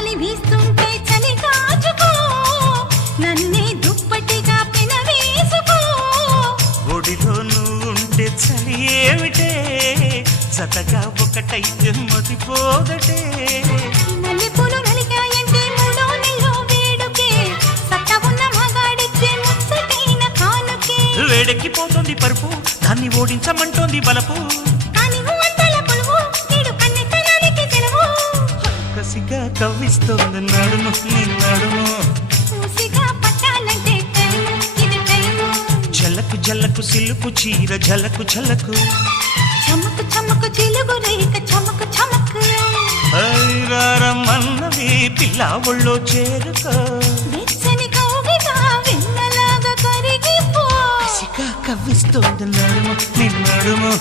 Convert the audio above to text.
గాలి వీస్తుంటే చలి కాచుకో నన్నే దుప్పటిగా పెనవేసుకో ఒడిలో నువ్వుంటే చలి ఏమిటే జతగా ఒకటైతే మతిపోదటే మల్లెపూలు నలిగాయంటే మూడో నెలలో వేడుకే సత్తా ఉన్న మగాడిచ్చే ముచ్చటైన కానుకే వేడెక్కిపోతుంది పరుపు దాన్ని ఓడించమంటోంది బలపు కానీ అంతల పొలువు నేడు కన్నెతనానికి సెలవు కసిగా కవ్విస్తోంది నడుము నీ నడుము ఊసిగా పట్టాలంటే టైము ఇది టైము జలకు జలకు సిలుపు చీర జలకు జలకు చమకు చమకు చిలుగు రేఖ చమకు చమకు ఐరారమన్నవి పిల్ల ఒళ్ళో చేరుకో వెచ్చని కౌగిట వెన్నలాగా కరిగిపో కసిగా కవ్విస్తోంది నడుము నీ నడుము